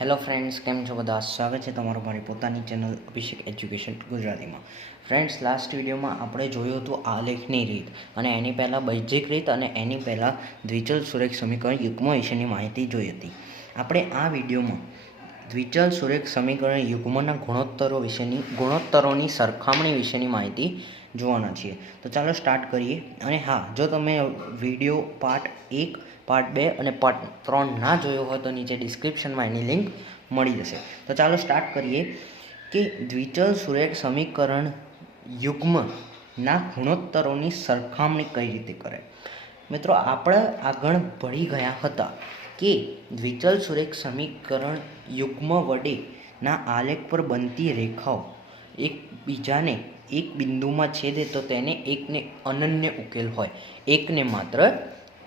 Hello friends, કેમ છો બધા? સ્વાગત છે તમારું મારી પોતાની ચેનલ અભિષેક એજ્યુકેશન ગુજરાતીમાં. ફ્રેન્ડ્સ, લાસ્ટ વિડીયોમાં આપણે જોયું હતું આલેખની રીત, અને એની પહેલાં બૈજિક રીત અને એની પહેલાં દ્વિચલ સુરેખ સમીકરણ યુગ્મ વિશેની માહિતી જોઈ હતી. આપણે આ વિડીયોમાં દ્વિચલ સુરેખ સમીકરણ યુગ્મના ગુણોત્તરોની સરખામણી વિશેની માહિતી જોવાના છીએ. તો ચાલો સ્ટાર્ટ કરીએ. અને હા, જો તમે વિડીયો પાર્ટ 1, પાર્ટ 2 અને પાર્ટ 3 ના જોયો હોય તો નીચે ડિસ્ક્રિપ્શનમાં એની લિંક મળી જશે. તો ચાલો સ્ટાર્ટ કરીએ કે દ્વિચલ સુરેખ સમીકરણ યુગ્મના ગુણોત્તરોની સરખામણી કઈ રીતે કરે. મિત્રો, આપણે આગળ ભળી ગયા હતા કે દ્વિચલ સુરેખ સમીકરણ યુગ્મ વડેના આલેખ પર બનતી રેખાઓ એકબીજાને એક બિંદુમાં છેદે તો તેને એકને અનન્ય ઉકેલ હોય, એકને માત્ર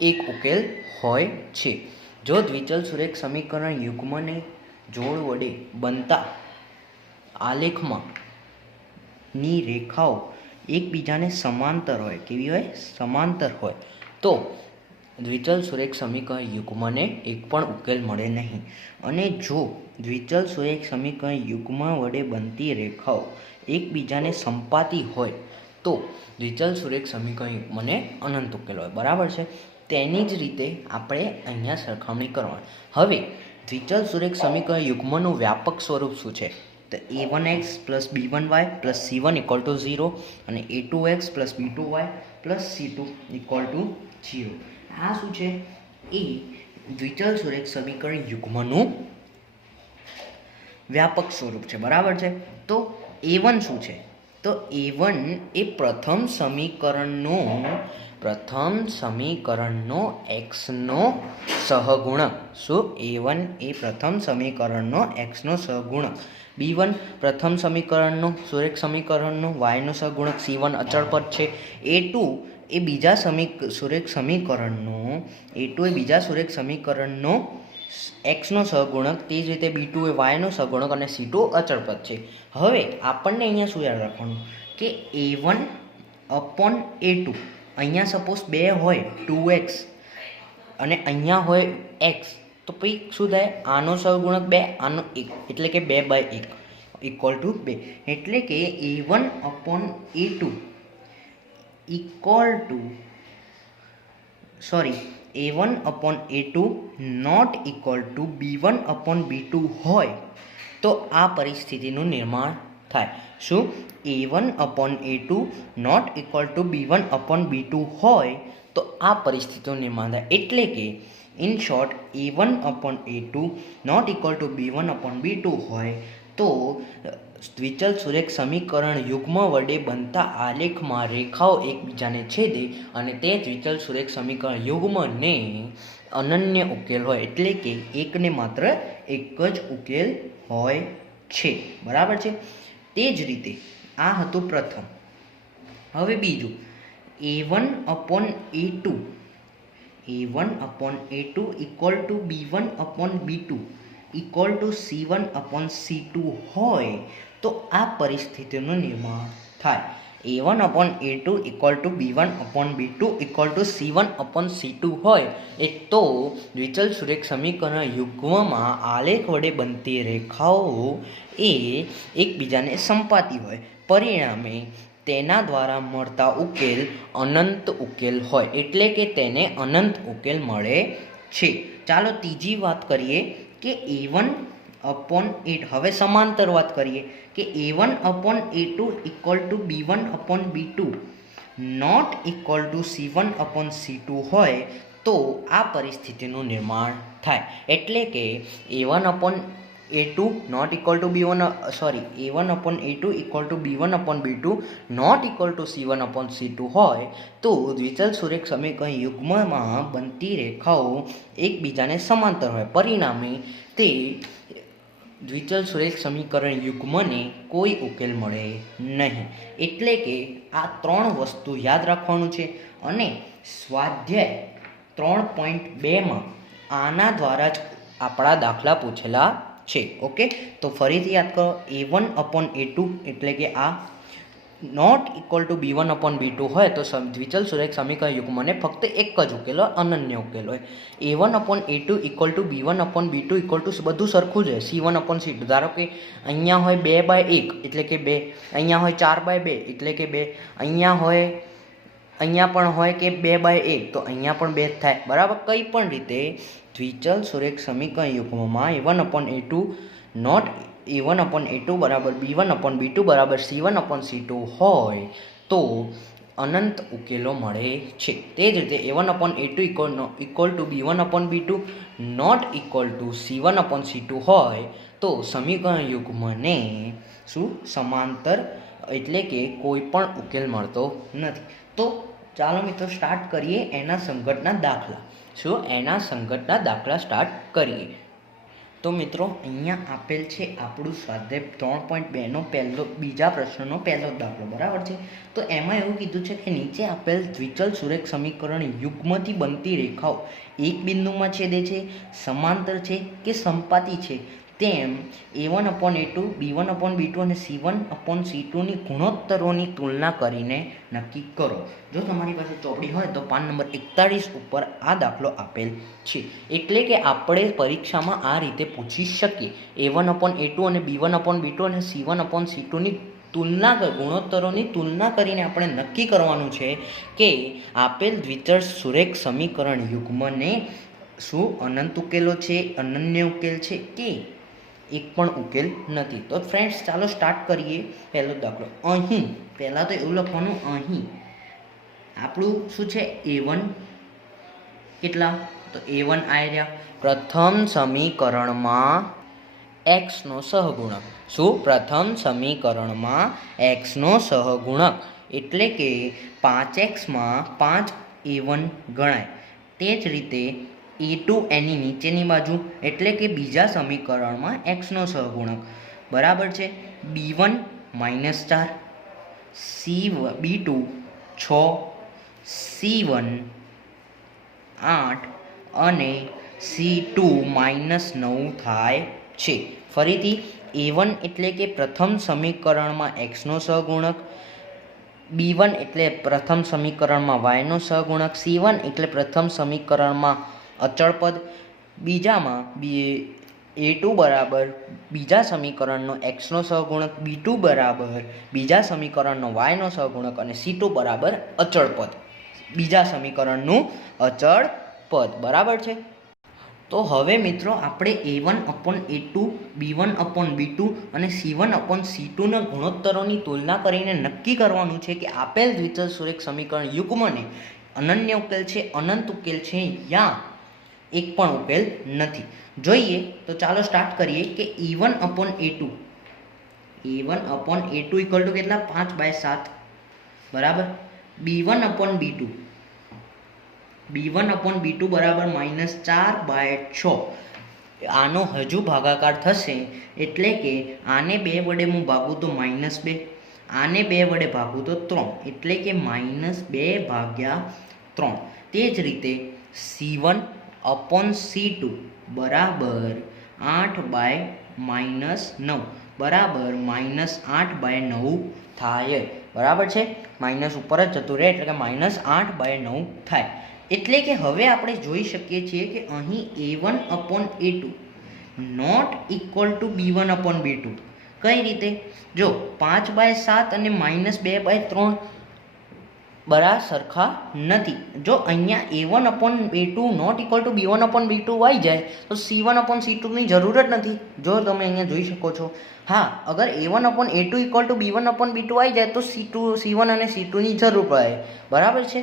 એક ઉકેલ હોય છે. જો દ્વિચલ સુરેખ સમીકરણ યુગ્મને જોડ વડે બનતા આલેખમાં ની રેખાઓ એકબીજાને સમાંતર હોય, કેવી હોય? સમાંતર હોય, તો દ્વિચલ સુરેખ સમીકરણ યુગ્મને એક પણ ઉકેલ મળે નહીં. અને જો દ્વિચલ સુરેખ સમીકરણ યુગ્મ વડે બનતી રેખાઓ એકબીજાને સંપાતી હોય તો દ્વિચલ સુરેખ સમીકરણ યુગ્મને અનંત ઉકેલ હોય. બરાબર છે? તેની જ રીતે આપણે અહીંયા સરખામણી કરવાની. હવે દ્વિચલ સુરેખ સમીકરણ યુગ્મનું વ્યાપક સ્વરૂપ શું છે? તો a1x plus b1y plus c1 equal to 0 અને a2x plus b2y plus c2 equal to 0. આ શું છે? એ દ્વિચલ સુરેખ સમીકરણ યુગ્મનું વ્યાપક સ્વરૂપ છે. બરાબર છે? તો a1 શું છે? તો a1 એ પ્રથમ સમીકરણનો xનો સહગુણક. શું? a1 એ પ્રથમ સમીકરણનો xનો સહગુણક. b1 પ્રથમ સુરેખ સમીકરણનો yનો સહગુણક. c1 અચળ પદ છે. a2 એ બીજા સુરેખ સમીકરણનો xનો સહગુણક. તે જ રીતે b2 એ yનો સહગુણક અને c2 અચળ પદ છે. હવે આપણને અહીંયા શું યાદ રાખવાનું કે a1 અપોન a2, અહીંયા સપોઝ 2 હોય 2x અને અહીંયા હોય x, તો પછી શું થાય? આનો સહગુણક 2, આનો 1, એટલે કે 2/1 ઇક્વલ ટુ 2. એટલે કે a1 upon a2 equal to a1 upon a2 not equal to b1 upon b2 હોય તો આ પરિસ્થિતિનું નિર્માણ થાય. શું? a1 upon a2 not equal to b1 upon b2 હોય તો આ પરિસ્થિતિનું નિર્માણ થાય. એટલે કે in short, a1 upon a2 not equal to b1 upon b2 હોય તો દ્વિચલ સુરેખ સમીકરણ યુગ્મ વડે બનતા આલેખમાં રેખાઓ એકબીજાને છેદે અને તે દ્વિચલ સુરેખ સમીકરણ યુગ્મને અનન્ય ઉકેલ હોય, એટલે કે એકને માત્ર એક જ ઉકેલ હોય છે. બરાબર છે? તે જ રીતે આ હતું પ્રથમ. હવે બીજું, a1 upon a2 equal to b1 upon b2 equal to c1 upon c2 હોય તો આ પરિસ્થિતિનું નિર્માણ થાય. a1 upon a2 equal to b1 upon b2 equal to c1 upon c2 હોય એ તો દ્વિચલ સુરેખ સમીકરણ યુગ્મમાં આલેખ વડે બનતી રેખાઓ એ એકબીજાને સંપાતી હોય, પરિણામે તેના દ્વારા મળતા ઉકેલ અનંત ઉકેલ હોય, એટલે કે તેને અનંત ઉકેલ મળે છે. ચાલો ત્રીજી વાત કરીએ કે a1 અપોન a2. હવે સમાંતર વાત કરીએ કે a1 upon a2 equal to b1 upon b2 not equal to c1 upon c2 હોય તો આ પરિસ્થિતિનું નિર્માણ થાય. એટલે કે a1 upon a2 not equal to a1 upon a2 equal to b1 upon b2 not equal to c1 upon c2 હોય તો દ્વિચલ સુરેખ સમીકરણ યુગ્મમાં બનતી રેખાઓ એકબીજાને સમાંતર હોય, પરિણામે તે દ્વિચલ સુરેખ સમીકરણ યુગ્મને કોઈ ઉકેલ મળે નહીં. એટલે કે આ 3 વસ્તુ યાદ રાખવાનું છે. અને સ્વાધ્યાય 3.2માં આના દ્વારા જ આપણા દાખલા પૂછેલા છે. ઓકે, તો ફરીથી યાદ કરો, a1 અપોન a2 એટલે કે આ નોટ ઇક્વલ ટુ B1/B2 હોય તો દ્વિચલ સુરેખ સમીકરણ યુગ્મને ફક્ત એક જ ઉકેલ હોય, અનન્ય ઉકેલ હોય. A1/A2 equal to B1/B2 equal to બધું સરખું જ હોય, C1/C2. ધારો કે અહીંયા હોય 2/1 એટલે કે 2, અહીંયા હોય 4/2 એટલે કે 2, અહીંયા પણ હોય કે 2/1 તો અહીંયા પણ 2 થાય. બરાબર, કંઈ પણ રીતે દ્વિચલ સુરેખ સમીકરણ યુગ્મમાં A1/A2 નોટ A1/A2 બરાબર B1/B2 બરાબર C1/C2 હોય તો અનંત ઉકેલો મળે છે. તે જ રીતે A1/A2 equal to B1/B2 not equal to C1/C2 હોય તો સમીકરણ યુગ્મને શું સમાંતર એટલે કે કોઈ પણ ઉકેલ મળતો નથી. તો ચાલો મિત્રો સ્ટાર્ટ કરીએ એના સંઘટના દાખલા. એના સંઘટના દાખલા સ્ટાર્ટ કરીએ. તો મિત્રો અહીંયા આપેલ છે આપણું સ્વાધ્યાય 3.2નો બીજા પ્રશ્નનો પહેલો દાખલો. બરાબર છે. તો એમાં એવું કીધું છે કે નીચે આપેલ દ્વિચલ સુરેખ સમીકરણ યુગ્મથી બનતી રેખાઓ એક બિંદુમાં છેદે છે, સમાંતર છે કે સંપાતી છે તેમ A1/A2 B1/B2 અને C1/C2ની ગુણોત્તરોની તુલના કરીને નક્કી કરો. જો તમારી પાસે ચોપડી હોય તો પાન નંબર 41 ઉપર આ દાખલો આપેલ છે. એટલે કે આપણે પરીક્ષામાં આ રીતે પૂછી શકીએ. A1/A2 અને B1/B2 અને C1/C2ની ગુણોત્તરોની તુલના કરીને આપણે નક્કી કરવાનું છે કે આપેલ દ્વિચલ સુરેખ સમીકરણ યુગ્મને શું અનંત ઉકેલો છે, અનન્ય ઉકેલ છે કે એક પણ ઉકેલ નથી. તો ફ્રેન્ડ્સ ચાલો સ્ટાર્ટ કરીએ પહેલો દાખલો. અહીં પહેલાં તો એવું લખવાનું, અહીં આપણું શું છે A1 કેટલા, તો A1 આવી રહ્યા. પ્રથમ સમીકરણમાં એક્સનો સહગુણક. પ્રથમ સમીકરણમાં એક્સનો સહગુણક એટલે કે 5x માં 5A1 ગણાય. તે જ રીતે A2 એની નીચેની બાજુ એટલે કે બીજા સમીકરણમાં એક્સનો સહગુણક બરાબર છે. B1 -4, B2 6, C1 8 અને C2 -9 થાય છે. ફરીથી A1 એટલે કે પ્રથમ સમીકરણમાં એક્સનો સહગુણક, B1 એટલે પ્રથમ સમીકરણમાં વાયનો સહગુણક, C1 એટલે પ્રથમ સમીકરણમાં અચળ પદ, બીજામાં A2 બરાબર બીજા સમીકરણનો એક્સનો સહગુણક, B2 બરાબર બીજા સમીકરણનો વાયનો સહગુણક અને C2 બરાબર અચળ પદ, બીજા સમીકરણનું અચળ પદ. બરાબર છે. તો હવે મિત્રો આપણે A1/A2 B1/B2 અને C1/C2ના ગુણોત્તરોની તુલના કરીને નક્કી કરવાનું છે કે આપેલ દ્વિચલ સુરેખ સમીકરણ યુગ્મને અનન્ય ઉકેલ છે, અનંત ઉકેલ છે યા એક પણ ઉકેલ નથી. જોઈએ તો ચાલો સ્ટાર્ટ કરીએ કે A1/A2 ઇક્વલ ટુ કેટલા, 5/7 બરાબર. B1/B2 બરાબર -4/6. આનો હજુ ભાગાકાર થશે એટલે કે આને 2 વડે હું ભાગું તો -2, આને 2 વડે ભાગું તો 3 એટલે કે -2/3. તે જ રીતે C1/C2 બરાબર 8/9 બરાબર -8/9 થાય. બરાબર છે. માઇનસ ઉપર જ જતું રહે એટલે કે -8/9 થાય. એટલે કે હવે આપણે જોઈ શકીએ છીએ કે અહીં A1/A2 not equal to B1/B2. કઈ રીતે? જો 5/7 અને -2/3 બરા સરખા નથી. જો અહીંયા A1/A2 not equal to B1/B2 આવી જાય તો C1/C2ની જરૂર જ નથી. જો તમે અહીંયા જોઈ શકો છો. હા, અગર A1/A2 ઇક્વલ ટુ B1/B2 આવી જાય તો C1 અને C2ની જરૂર પડે. બરાબર છે.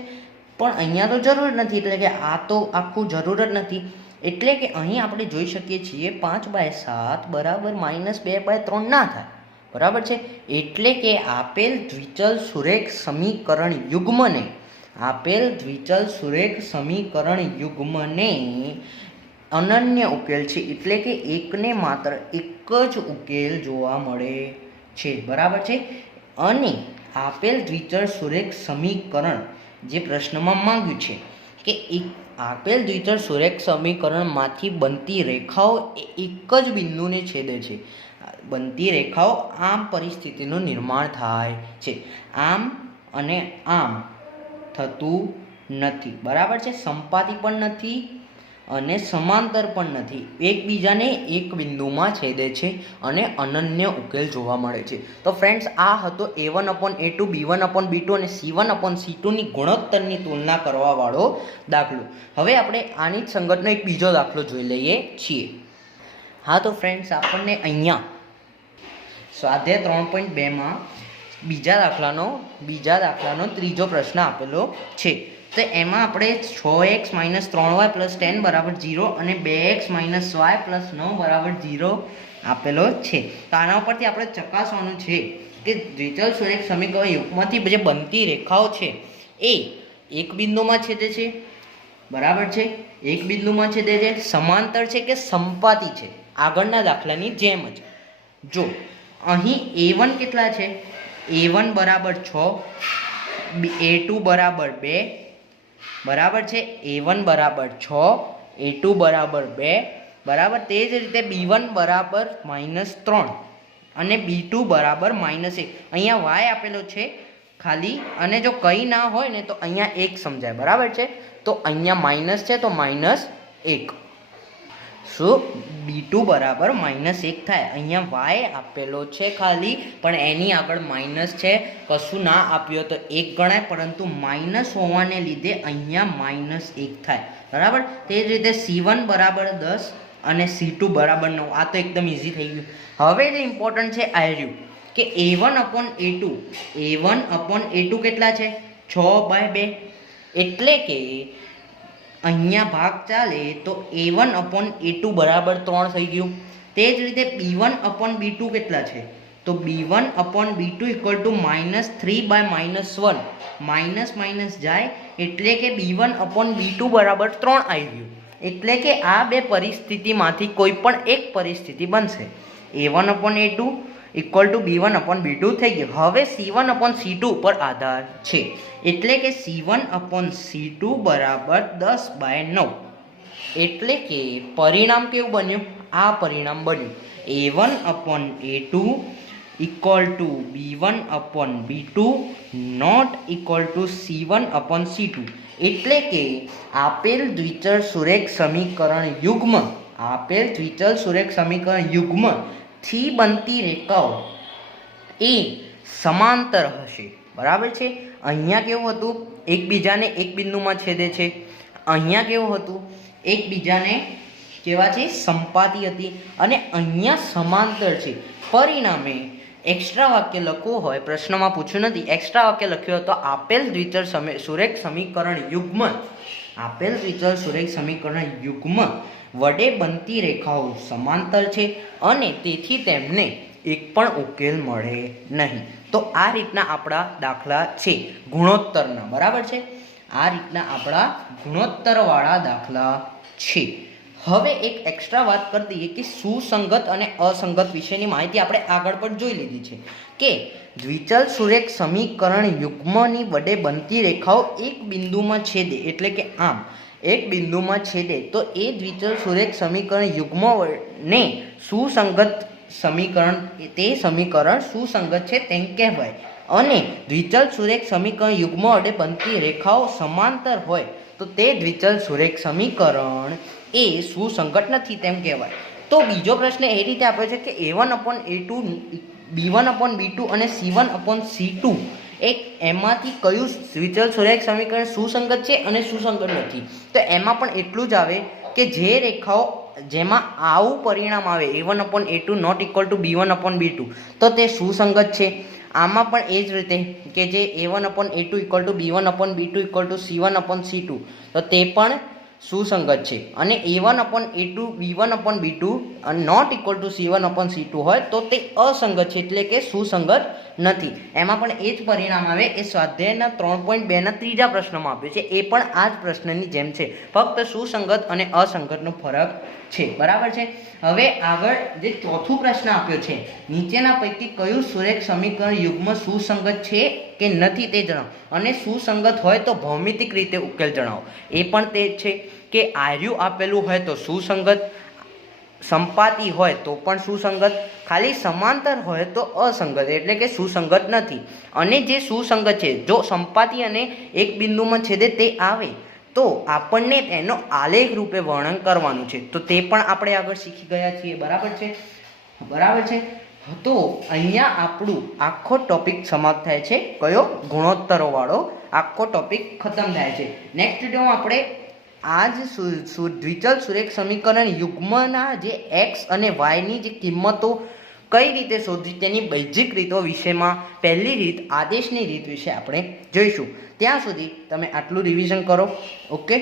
પણ અહીંયા તો જરૂર નથી એટલે કે આ તો આખું જરૂર જ નથી. એટલે કે અહીં આપણે જોઈ શકીએ છીએ 5/7 બરાબર -2/3 ના થાય. બરાબર છે. એટલે કે આપેલ દ્વિચલ સુરેખ સમીકરણ યુગ્મને અનન્ય ઉકેલ છે. એટલે કે એકને માત્ર એક જ ઉકેલ જોવા મળે છે. બરાબર છે. અને આપેલ દ્વિચલ સુરેખ સમીકરણ જે પ્રશ્નમાં માંગ્યું છે કે આપેલ દ્વિચલ સુરેખ સમીકરણમાંથી બનતી રેખાઓ એક જ બિંદુને છેદે છે. બનતી રેખાઓ આમ પરિસ્થિતિનું નિર્માણ થાય છે. આમ અને આમ થતું નથી, બરાબર છે. સંપાતી પણ નથી અને સમાંતર પણ નથી, એકબીજાને એક બિંદુમાં છેદે છે અને અનન્ય ઉકેલ જોવા મળે છે. તો ફ્રેન્ડ્સ, આ હતો A1/A2, B1/B2 અને C1/C2 ની ગુણોત્તરની તુલના કરવાવાળો દાખલો. હવે આપણે આની જ સંગતનો એક બીજો દાખલો જોઈ લઈએ છીએ. હા, તો ફ્રેન્ડ્સ, આપણને અહીંયા સ્વાધ્યાય 3.2માં બીજા દાખલાનો ત્રીજો પ્રશ્ન આપેલો છે. તો એમાં આપણે 6x - 3y + 10 = 0 અને 2x - y + 9 = 0 આપેલો છે. તો આના ઉપરથી આપણે ચકાસવાનું છે કે દ્વિચલ સુરેખ સમીકરણ યુગ્મમાંથી જે બનતી રેખાઓ છે એ એક બિંદુમાં છેદે છે, બરાબર છે, એક બિંદુમાં છેદે છે, સમાંતર છે કે સંપાતી છે. આગળના દાખલાની જેમ જ જો અહીં A1 કેટલા છે? A1 = 6, A2 = 2, બરાબર છે. A1 = 6, A2 = 2, બરાબર. તે જ રીતે B1 = -3 અને B2 = -1. અહીંયા y આપેલો છે ખાલી, અને જો કંઈ ના હોય ને તો અહીંયા 1 સમજાય, બરાબર છે. તો અહીંયા માઇનસ છે તો -1. શું B2 = -1 થાય. અહીંયા y આપેલો છે ખાલી, પણ એની આગળ માઇનસ છે, કશું ના આપ્યો તો 1 ગણાય, પરંતુ માઇનસ હોવાને લીધે અહીંયા -1 થાય, બરાબર. તે જ રીતે C1 = 10 અને C2 = 9. આ તો એકદમ ઇઝી થઈ ગયું. હવે જે ઇમ્પોર્ટન્ટ છે આ રહ્યું કે A1/A2 કેટલા છે? 6/2. એટલે કે અહીંયા ભાગ ચાલે તો A1/A2 = 3 થઈ ગયું. તે જ રીતે B1/B2 કેટલા છે? તો B1/B2 = -3/-1. માઇનસ માઇનસ જાય એટલે કે B1/B2 = 3 આવી ગયું. એટલે કે આ બે પરિસ્થિતિમાંથી કોઈ પણ એક પરિસ્થિતિ બનશે. A1/A2 = B1/B2 થઈ ગયું. હવે C1/C2 પર આધાર છે, એટલે કે C1/C2 = 10/9. એટલે કે પરિણામ કેવું બન્યું? આ પરિણામ બન્યું A1/A2 = B1/B2 not equal to C1/C2. એટલે કે આપેલ દ્વિચલ સુરેખ સમીકરણ યુગ્મ થી બનતી રેખાઓ એ સમાંતર હશે, બરાબર છે. અહીંયા કેવું હતું? એકબીજાને એક બિંદુમાં છેદે છે. અહીંયા કેવું હતું? એકબીજાને કેવા છે? સંપાતી હતી. અને અહીંયા સમાંતર છે. પરિણામે એક્સ્ટ્રા વાક્ય લખવું હોય, પ્રશ્નમાં પૂછ્યું નથી, એક્સ્ટ્રા વાક્ય લખ્યું હોય તો આપેલ દ્વિચલ સુરેખ સમીકરણ યુગ્મ વડે બનતી રેખાઓ સમાંતર છે અને તેથી તેમને એક પણ ઉકેલ મળે નહીં. તો આ રીતના આપણા દાખલા છે ગુણોત્તરના, બરાબર છે. આ રીતના આપણા ગુણોત્તરવાળા દાખલા છે. હવે એક એક્સ્ટ્રા વાત કરી દઈએ કે સુસંગત અને અસંગત વિશેની માહિતી આપણે આગળ પણ જોઈ લીધી છે કે દ્વિચલ સુરેખ સમીકરણ યુગ્મની વડે બનતી રેખાઓ એક બિંદુમાં છેદે, એટલે કે આમ એક બિંદુમાં છેદે તો એ દ્વિચલ સુરેખ સમીકરણ યુગ્મને સુસંગત સમીકરણ સુસંગત છે તેમ કહેવાય. અને દ્વિચલ સુરેખ સમીકરણ યુગ્મ વડે બનતી રેખાઓ સમાંતર હોય તો તે દ્વિચલ સુરેખ સમીકરણ એ સુસંગત નથી તેમ કહેવાય. તો બીજો પ્રશ્ન એ રીતે આપ્યો છે કે A1/A2, B1/B2 અને C1/C2 એમાંથી કયું દ્વિચલ સુરેખ સમીકરણ સુસંગત છે અને સુસંગત નથી. તો એમાં પણ એટલું જ આવે કે જે રેખાઓ જેમાં આવું પરિણામ આવે A1/A2 not equal to B1/B2 તો તે સુસંગત છે. આમાં પણ એ જ રીતે કે જે A1/A2 = B1/B2 = C1/C2 તો તે પણ સુસંગત છે. અને A1/A2 B1/B2 not equal to C1/C2 હોય તો તે અસંગત છે, એટલે કે સુસંગત નથી. એમાં પણ એ જ પરિણામ આવે. એ સ્વાધ્યાયના 3.2ના ત્રીજા પ્રશ્નમાં આપ્યું છે. એ પણ આ જ પ્રશ્નની જેમ છે, ફક્ત સુસંગત અને અસંગતનો ફરક છે, બરાબર છે. હવે આગળ જે ચોથું પ્રશ્ન આપ્યો છે, નીચેના પૈકી કયું સુરેખ સમીકરણ યુગ્મ સુસંગત છે કે નથી તે જણાવો, અને સુસંગત હોય તો ભૌમિતિક રીતે ઉકેલ જણાવો. એ પણ તે છે કે આર્યું આપેલું હોય તો સુસંગત, સંપાતી હોય તો પણ સુસંગત, ખાલી સમાંતર હોય તો અસંગત એટલે કે સુસંગત નથી. અને જે સુસંગત છે જો સંપાતી અને એક બિંદુમાં છેદે તે આવે તો આપણને તેનો આલેખ રૂપે વર્ણન કરવાનું છે. તો તે પણ આપણે આગળ શીખી ગયા છીએ. બરાબર છે. તો અહીંયા આપણું આખો ટોપિક સમાપ્ત થાય છે. કયો? ગુણોત્તરોવાળો આખો ટોપિક ખતમ થાય છે. નેક્સ્ટ વિડીયોમાં આપણે આ જ દ્વિચલ સુરેખ સમીકરણ યુગ્મના જે એક્સ અને વાયની જે કિંમતો કઈ રીતે શોધવી તેની બૈજિક રીતો વિશેમાં પહેલી રીત આદેશની રીત વિશે આપણે જોઈશું. ત્યાં સુધી તમે આટલું રિવિઝન કરો. ઓકે.